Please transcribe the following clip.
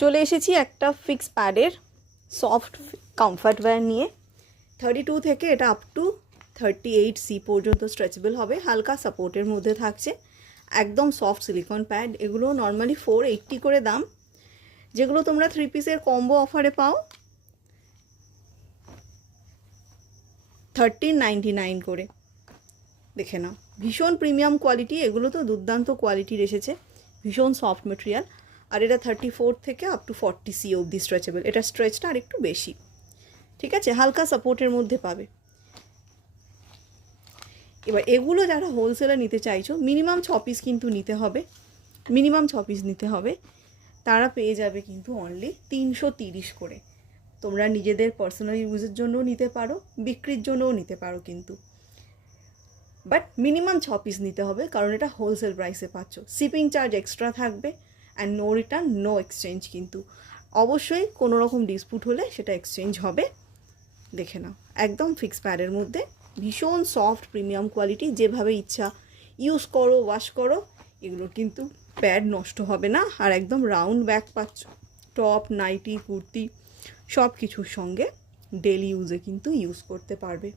চলে এসেছি একটা ফিক্স প্যাডের সফট কমফর্ট ওয়্যার নিয়ে। 32 থেকে এটা আপ টু 38C পর্যন্ত স্ট্রেচেবল হবে, হালকা সাপোর্টের মধ্যে থাকছে, একদম সফট সিলিকন প্যাড। এগুলো নর্মালি 480 করে দাম, যেগুলো তোমরা 3 পিসের কম্বো অফারে পাও 1399 করে। দেখে নাও, ভীষণ প্রিমিয়াম কোয়ালিটি, এগুলো তো দুর্দান্ত কোয়ালিটির এসেছে, ভীষণ সফট মেটেরিয়াল। আর এটা 34 থেকে আপ টু 40C অবধি স্ট্রেচেবল, এটা স্ট্রেচটা আর একটু বেশি, ঠিক আছে, হালকা সাপোর্টের মধ্যে পাবে। এবার এগুলো যারা হোলসেলে নিতে চাইছো, মিনিমাম 6 পিস কিন্তু নিতে হবে, মিনিমাম 6 পিস নিতে হবে, তারা পেয়ে যাবে কিন্তু অনলি 330 করে। তোমরা নিজেদের পার্সোনাল ইউজের জন্যও নিতে পারো, বিক্রির জন্যও নিতে পারো কিন্তু, বাট মিনিমাম 6 পিস নিতে হবে, কারণ এটা হোলসেল প্রাইসে পাচ্ছ। শিপিং চার্জ এক্সট্রা থাকবে, and no return no exchange. কিন্তু অবশ্যই কোনো রকম ডিসপুট হলে সেটা এক্সচেঞ্জ হবে। দেখে নাও, একদম ফিক্স প্যাডের মধ্যে, ভীষণ সফট প্রিমিয়াম কোয়ালিটি, যেভাবে ইচ্ছা ইউজ করো, ওয়াশ করো, এগুলোর কিন্তু প্যাড নষ্ট হবে না। আর একদম রাউন্ড ব্যাক পাচ্ছ, টপ, নাইটি, কুর্তি সব কিছুর সঙ্গে ডেলি ইউজে কিন্তু ইউজ করতে পারবে।